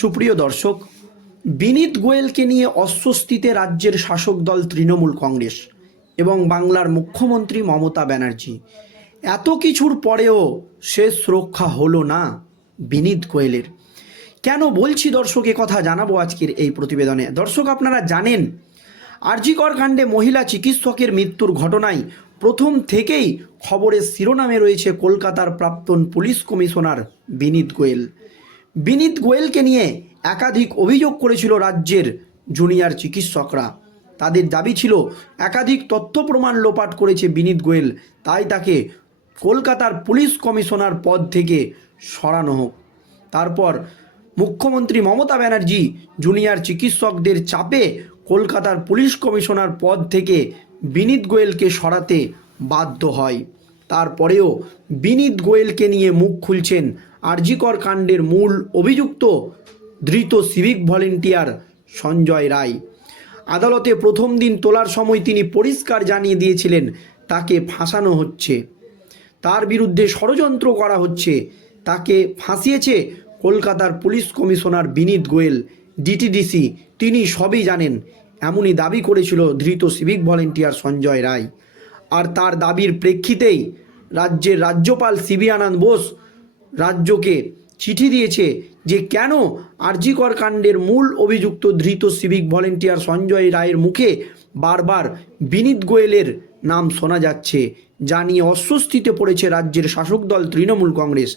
সুপ্রিয় দর্শক, বিনীত গোয়েলকে নিয়ে অস্বস্তিতে রাজ্যের শাসক দল তৃণমূল কংগ্রেস এবং বাংলার মুখ্যমন্ত্রী মমতা ব্যানার্জি। এত কিছুর পরেও শেষ রক্ষা হলো না বিনীত গোয়েলের। কেন বলছি দর্শক কথা জানাব আজকের এই প্রতিবেদনে। দর্শক, আপনারা জানেন আরজিকর কাণ্ডে মহিলা চিকিৎসকের মৃত্যুর ঘটনায় প্রথম থেকেই খবরের শিরোনামে রয়েছে কলকাতার প্রাক্তন পুলিশ কমিশনার বিনীত গোয়েল। বিনীত গোয়েলকে নিয়ে একাধিক অভিযোগ করেছিল রাজ্যের জুনিয়র চিকিৎসকরা। তাদের দাবি ছিল, একাধিক তথ্য প্রমাণ লোপাট করেছে বিনীত গোয়েল। তাই তাকে কলকাতার পুলিশ কমিশনার পদ থেকে সরানো হোক। তারপর মুখ্যমন্ত্রী মমতা ব্যানার্জি জুনিয়র চিকিৎসকদের চাপে কলকাতার পুলিশ কমিশনার পদ থেকে বিনীত গোয়েলকে সরাতে বাধ্য হয়। তারপরেও বিনীত গোয়েলকে নিয়ে মুখ খুলছেন আরজিকর কাণ্ডের মূল অভিযুক্ত ধৃত সিভিক ভলেন্টিয়ার সঞ্জয় রায়। আদালতে প্রথম দিন তোলার সময় তিনি পরিষ্কার জানিয়ে দিয়েছিলেন, তাকে ফাঁসানো হচ্ছে। তার বিরুদ্ধে ষড়যন্ত্র করা হচ্ছে, তাকে ফাঁসিয়েছে কলকাতার police commissioner Vineet Goyal. DTDC তিনি সবই জানেন, এমনই দাবি করেছিল ধৃত সিভিক ভলেন্টিয়ার সঞ্জয় রায়। আর তার দাবির প্রেক্ষিতেই রাজ্যের রাজ্যপাল সিবি আনন্দ বোস রাজ্যকে চিঠি দিয়েছে যে কেন আরজিকর কাণ্ডের মূল অভিযুক্ত ধৃত সিভিক ভলেন্টিয়ার সঞ্জয় রায়ের মুখে বারবার বিনীত গোয়েলের নাম শোনা যাচ্ছে। যা নিয়ে অস্বস্তিতে পড়েছে রাজ্যের শাসক দল তৃণমূল কংগ্রেস।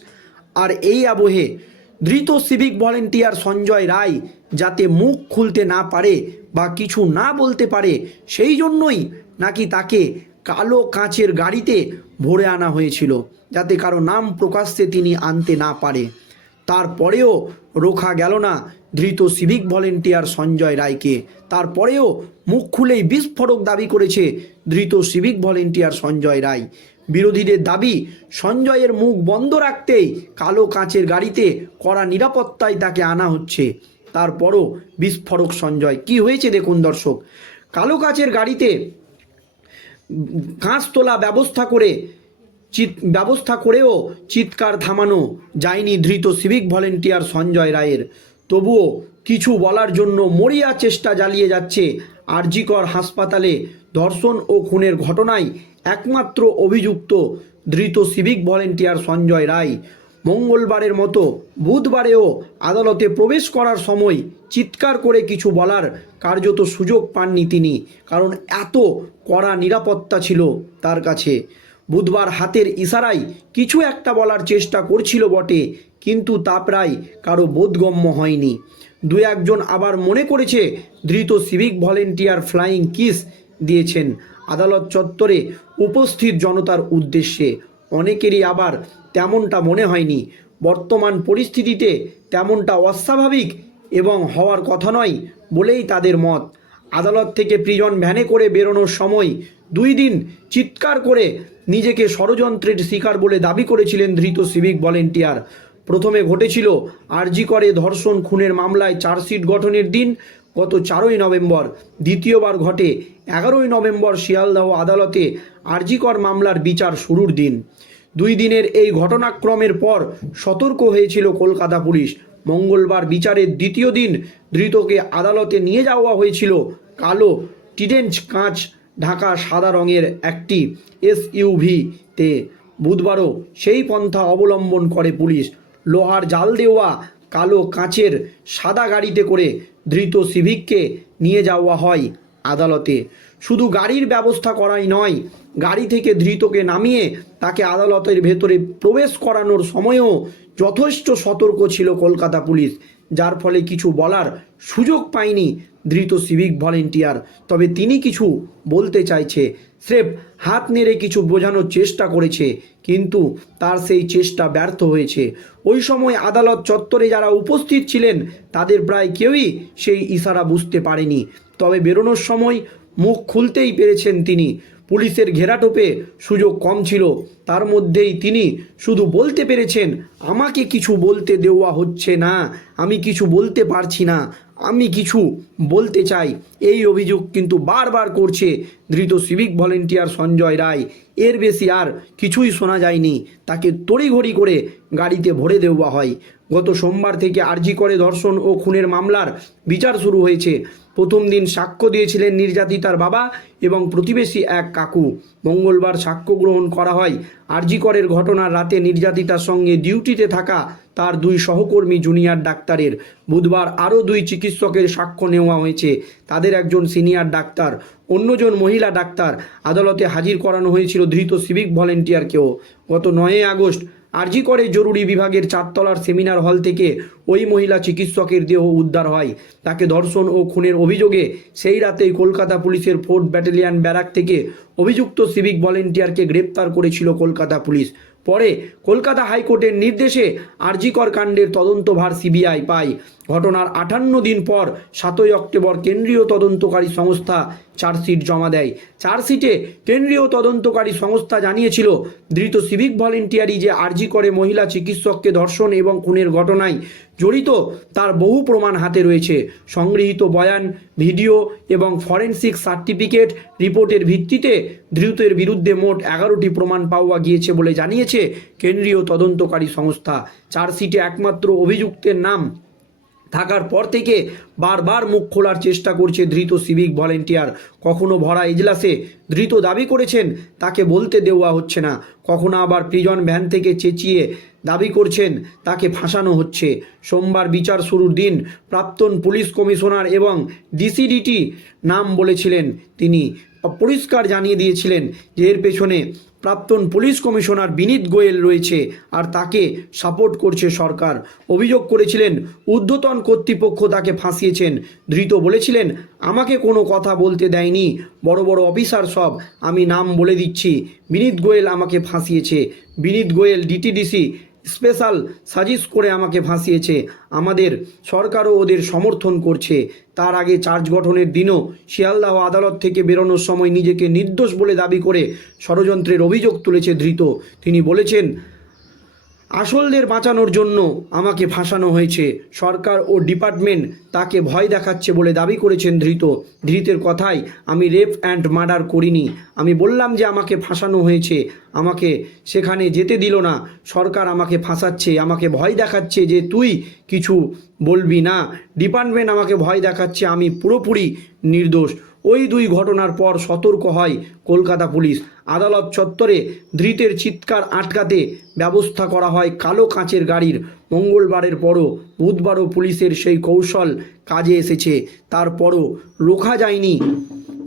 আর এই আবহে ধৃত সিভিক ভলেন্টিয়ার সঞ্জয় রায় যাতে মুখ খুলতে না পারে বা কিছু না বলতে পারে, সেই জন্যই নাকি তাকে কালো কাঁচের গাড়িতে ভরে আনা হয়েছিল, যাতে কারও নাম প্রকাশ্যে তিনি আনতে না পারে। তারপরেও রোখা গেল না ধৃত সিভিক ভলেন্টিয়ার সঞ্জয় রায়কে। তারপরেও মুখ খুলেই বিস্ফোরক দাবি করেছে ধৃত সিভিক ভলেন্টিয়ার সঞ্জয় রায়। বিরোধীদের দাবি, সঞ্জয়ের মুখ বন্ধ রাখতেই কালো কাঁচের গাড়িতে কড়া নিরাপত্তায় তাকে আনা হচ্ছে। তারপরও বিস্ফোরক সঞ্জয়। কি হয়েছে দেখুন দর্শক, কালো কাঁচের গাড়িতে কাঁচ তোলা ব্যবস্থা করে চিৎ ব্যবস্থা করেও চিৎকার থামানো যায়নি ধৃত সিভিক ভলেন্টিয়ার সঞ্জয় রায়ের। তবুও কিছু বলার জন্য মরিয়া চেষ্টা জ্বালিয়ে যাচ্ছে আরজিকর হাসপাতালে ধর্ষণ ও খুনের ঘটনায় একমাত্র অভিযুক্ত ধৃত সিভিক ভলেন্টিয়ার সঞ্জয় রায়। মঙ্গলবারের মতো বুধবারেও আদালতে প্রবেশ করার সময় চিৎকার করে কিছু বলার কার্যত সুযোগ পাননি তিনি, কারণ এত কড়া নিরাপত্তা ছিল তার কাছে। বুধবার হাতের ইশারায় কিছু একটা বলার চেষ্টা করছিল বটে, কিন্তু তা প্রায় কারও বোধগম্য হয়নি। দু একজন আবার মনে করেছে, ধৃত সিভিক ভলেন্টিয়ার ফ্লাইং কিস দিয়েছেন। আদালত চত্বরে উপস্থিত জনতার উদ্দেশ্যে। অনেকেরই আবার তেমনটা মনে হয়নি। বর্তমান পরিস্থিতিতে তেমনটা অস্বাভাবিক এবং হওয়ার কথা নয় বলেই তাদের মত। আদালত থেকে প্রিজন ভ্যানে করে বেরোনোর সময় দুই দিন চিৎকার করে নিজেকে ষড়যন্ত্রের শিকার বলে দাবি করেছিলেন ধৃত সিভিক ভলেন্টিয়ার। প্রথমে ঘটেছিল আরজি করে ধর্ষণ খুনের মামলায় চার্জশিট গঠনের দিন, গত চারই নভেম্বর। দ্বিতীয়বার ঘটে এগারোই নভেম্বর শিয়ালদহ আদালতে আরজিকর মামলার বিচার শুরুর দিন। দুই দিনের এই ঘটনাক্রমের পর সতর্ক হয়েছিল কলকাতা পুলিশ। মঙ্গলবার বিচারের দ্বিতীয় দিন ধৃতকে আদালতে নিয়ে যাওয়া হয়েছিল। কালো টিডেন্স কাঁচ ঢাকা সাদা রঙের একটি এসইউভিতে। বুধবারও সেই পন্থা অবলম্বন করে পুলিশ। লোহার জাল দেওয়া কালো কাঁচের সাদা গাড়িতে করে ধৃত সিভিককে নিয়ে যাওয়া হয়। আদালতে। শুধু গাড়ির ব্যবস্থা করাই নয়, গাড়ি থেকে ধৃতকে নামিয়ে তাকে আদালতের ভেতরে প্রবেশ করানোর সময়ও যথেষ্ট সতর্ক ছিল কলকাতা পুলিশ, যার ফলে কিছু বলার সুযোগ পায়নি ধৃত সিভিক ভলেন্টিয়ার তবে তিনি কিছু বলতে চাইছে। স্রেফ হাত নেড়ে কিছু বোঝানোর চেষ্টা করেছে, কিন্তু তার সেই চেষ্টা ব্যর্থ হয়েছে। ওই সময় আদালত চত্বরে যারা উপস্থিত ছিলেন, তাদের প্রায় কেউই সেই ইশারা বুঝতে পারেনি। তবে বেরোনোর সময় মুখ খুলতেই পেরেছেন তিনি। পুলিশের ঘেরাটোপে সুযোগ কম ছিল। তার মধ্যেই তিনি শুধু বলতে পেরেছেন, আমাকে কিছু বলতে দেওয়া হচ্ছে না, আমি কিছু বলতে পারছি না আমি কিছু বলতে চাই। এই অভিযোগ কিন্তু বারবার করছে ধৃত সিভিক ভলেন্টিয়ার সঞ্জয় রায়। এর বেশি আর কিছুই শোনা যায়নি। তাকে তড়িঘড়ি করে গাড়িতে ভরে দেওয়া হয়। গত সোমবার থেকে আরজি করে ধর্ষণ ও খুনের মামলার বিচার শুরু হয়েছে। প্রথম দিন সাক্ষ্য দিয়েছিলেন নির্যাতিতার বাবা এবং প্রতিবেশী এক কাকু। মঙ্গলবার সাক্ষ্য গ্রহণ করা হয়। আরজিকরের ঘটনার রাতে নির্যাতিতার সঙ্গে ডিউটিতে থাকা তার দুই সহকর্মী জুনিয়র ডাক্তারের। বুধবার আরও দুই চিকিৎসকের সাক্ষ্য নেওয়া হয়েছে। তাদের একজন সিনিয়র ডাক্তার, অন্যজন মহিলা ডাক্তার। আদালতে হাজির করানো হয়েছিল ধৃত সিভিক ভলেন্টিয়ারকেও। গত নয়ই আগস্ট আরজি করে জরুরি বিভাগের চারতলার সেমিনার হল থেকে ওই মহিলা চিকিৎসকের দেহ উদ্ধার হয়। তাকে ধর্ষণ ও খুনের অভিযোগে সেই রাতেই কলকাতা পুলিশের ফোর্থ ব্যাটালিয়ান ব্যারাক থেকে অভিযুক্ত সিভিক ভলেন্টিয়ারকে গ্রেপ্তার করেছিল কলকাতা পুলিশ। পরে কলকাতা হাইকোর্টের নির্দেশে আরজিকর কাণ্ডের তদন্তভার সিবিআই পায়। ঘটনার আটান্ন দিন পর সাতই অক্টোবর কেন্দ্রীয় তদন্তকারী সংস্থা চার্জশিট জমা দেয়। চার্জশিটে কেন্দ্রীয় তদন্তকারী সংস্থা জানিয়েছিল, ধৃত সিভিক ভলেন্টিয়ারই যে আর্জি করে মহিলা চিকিৎসককে ধর্ষণ এবং খুনের ঘটনায় জড়িত, তার বহু প্রমাণ হাতে রয়েছে। সংগৃহীত বয়ান, ভিডিও এবং ফরেনসিক সার্টিফিকেট রিপোর্টের ভিত্তিতে ধৃতের বিরুদ্ধে মোট এগারোটি প্রমাণ পাওয়া গিয়েছে বলে জানিয়েছে কেন্দ্রীয় তদন্তকারী সংস্থা। চার্জশিটে একমাত্র অভিযুক্তের নাম থাকার পর থেকে বারবার মুখ খোলার চেষ্টা করছে ধৃত সিভিক ভলেন্টিয়ার। কখনো ভরা এজলাসে ধৃত দাবি করেছেন, তাকে বলতে দেওয়া হচ্ছে না। কখনো আবার প্রিজন ভ্যান থেকে চেঁচিয়ে দাবি করছেন, তাকে ফাঁসানো হচ্ছে। সোমবার বিচার শুরুর দিন প্রাক্তন পুলিশ কমিশনার এবং ডিসিডিটি নাম বলেছিলেন তিনি। পরিষ্কার জানিয়ে দিয়েছিলেন যে এর পেছনে প্রাক্তন পুলিশ কমিশনার বিনীত গোয়েল রয়েছে আর তাকে সাপোর্ট করছে সরকার। অভিযোগ করেছিলেন ঊর্ধ্বতন কর্তৃপক্ষ তাকে ফাঁসিয়েছেন। ধৃত বলেছিলেন, আমাকে কোনো কথা বলতে দেয়নি। বড় বড় অফিসার সব, আমি নাম বলে দিচ্ছি। বিনীত গোয়েল আমাকে ফাঁসিয়েছে। বিনীত গোয়েল, ডিটিডিসি স্পেশাল সাজিশ করে আমাকে ফাঁসিয়েছে আমাদের সরকারও ওদের সমর্থন করছে। তার আগে চার্জ গঠনের দিনও শিয়ালদাহ আদালত থেকে বেরোনোর সময় নিজেকে নির্দোষ বলে দাবি করে ষড়যন্ত্রের অভিযোগ তুলেছে ধৃত। তিনি বলেছেন আসলদের বাঁচানোর জন্য আমাকে ফাঁসানো হয়েছে। সরকার ও ডিপার্টমেন্ট তাকে ভয় দেখাচ্ছে বলে দাবি করেছেন ধৃত। ধৃতের কথায়, আমি রেপ অ্যান্ড মার্ডার করিনি। আমি বললাম যে আমাকে ফাঁসানো হয়েছে। আমাকে সেখানে যেতে দিল না। সরকার আমাকে ফাঁসাচ্ছে। আমাকে ভয় দেখাচ্ছে যে তুই কিছু বলবি না। ডিপার্টমেন্ট আমাকে ভয় দেখাচ্ছে। আমি পুরোপুরি নির্দোষ। ওই দুই ঘটনার পর সতর্ক হয় কলকাতা পুলিশ। আদালত চত্বরে ধৃতের চিৎকার আটকাতে ব্যবস্থা করা হয় কালো কাঁচের গাড়ির। মঙ্গলবারের পরও বুধবারও পুলিশের সেই কৌশল কাজে এসেছে। তারপরও রোখা যায়নি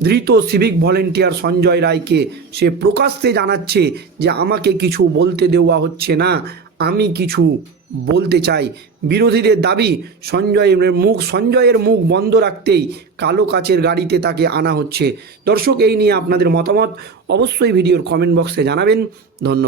ধৃত সিভিক ভলেন্টিয়ার সঞ্জয় রায়কে। সে প্রকাশ্যে জানাচ্ছে যে, আমাকে কিছু বলতে দেওয়া হচ্ছে না। আমি কিছু বলতে চাই। বিরোধীদের দাবি, সঞ্জয়ের মুখ সঞ্জয়ের মুখ বন্ধ রাখতেই কালো কাচের গাড়িতে তাকে আনা হচ্ছে। দর্শক, এই নিয়ে আপনাদের মতামত অবশ্যই ভিডিওর কমেন্ট বক্সে জানাবেন। ধন্যবাদ।